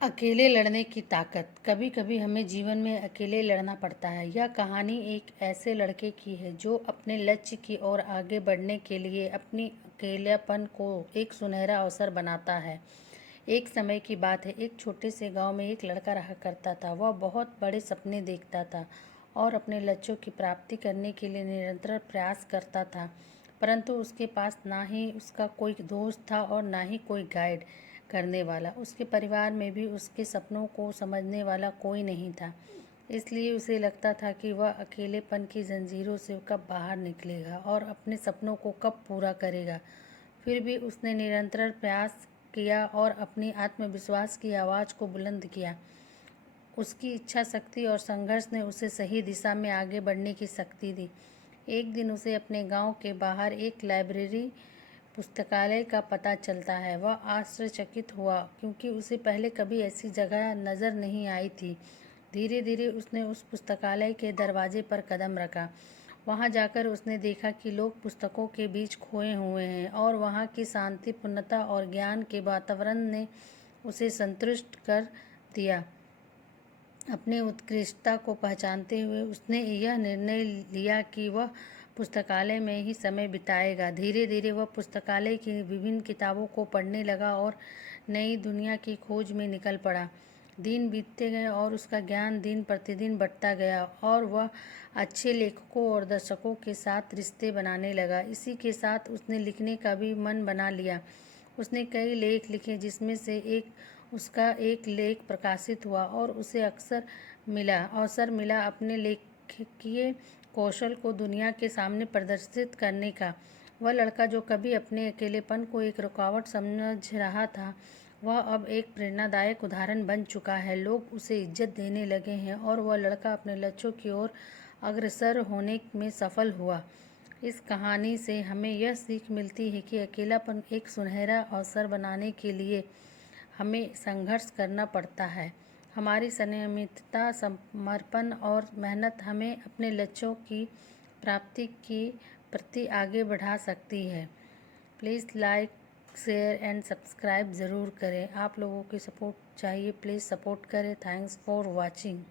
अकेले लड़ने की ताकत। कभी कभी हमें जीवन में अकेले लड़ना पड़ता है। यह कहानी एक ऐसे लड़के की है जो अपने लक्ष्य की ओर आगे बढ़ने के लिए अपनी अकेलापन को एक सुनहरा अवसर बनाता है। एक समय की बात है, एक छोटे से गांव में एक लड़का रहा करता था। वह बहुत बड़े सपने देखता था और अपने लक्ष्यों की प्राप्ति करने के लिए निरंतर प्रयास करता था, परंतु उसके पास ना ही उसका कोई दोस्त था और ना ही कोई गाइड करने वाला। उसके परिवार में भी उसके सपनों को समझने वाला कोई नहीं था। इसलिए उसे लगता था कि वह अकेलेपन की जंजीरों से कब बाहर निकलेगा और अपने सपनों को कब पूरा करेगा। फिर भी उसने निरंतर प्रयास किया और अपनी आत्मविश्वास की आवाज़ को बुलंद किया। उसकी इच्छा शक्ति और संघर्ष ने उसे सही दिशा में आगे बढ़ने की शक्ति दी। एक दिन उसे अपने गांव के बाहर एक लाइब्रेरी पुस्तकालय का पता चलता है। वह आश्चर्यचकित हुआ क्योंकि उसे पहले कभी ऐसी जगह नज़र नहीं आई थी। धीरे धीरे उसने उस पुस्तकालय के दरवाजे पर कदम रखा। वहां जाकर उसने देखा कि लोग पुस्तकों के बीच खोए हुए हैं और वहां की शांति, पूर्णता और ज्ञान के वातावरण ने उसे संतुष्ट कर दिया। अपनी उत्कृष्टता को पहचानते हुए उसने यह निर्णय लिया कि वह पुस्तकालय में ही समय बिताएगा। धीरे धीरे वह पुस्तकालय की विभिन्न किताबों को पढ़ने लगा और नई दुनिया की खोज में निकल पड़ा। दिन बीतते गए और उसका ज्ञान दिन प्रतिदिन बढ़ता गया और वह अच्छे लेखकों और दर्शकों के साथ रिश्ते बनाने लगा। इसी के साथ उसने लिखने का भी मन बना लिया। उसने कई लेख लिखे, जिसमें से उसका एक लेख प्रकाशित हुआ और उसे अवसर मिला अपने लेखकीय कौशल को दुनिया के सामने प्रदर्शित करने का। वह लड़का जो कभी अपने अकेलेपन को एक रुकावट समझ रहा था, वह अब एक प्रेरणादायक उदाहरण बन चुका है। लोग उसे इज्जत देने लगे हैं और वह लड़का अपने लक्ष्यों की ओर अग्रसर होने में सफल हुआ। इस कहानी से हमें यह सीख मिलती है कि अकेलापन एक सुनहरा अवसर बनाने के लिए हमें संघर्ष करना पड़ता है। हमारी संयमितता, समर्पण और मेहनत हमें अपने लक्ष्यों की प्राप्ति की प्रति आगे बढ़ा सकती है। Please like, share and subscribe ज़रूर करें। आप लोगों की सपोर्ट चाहिए, प्लीज़ सपोर्ट करें। Thanks for watching.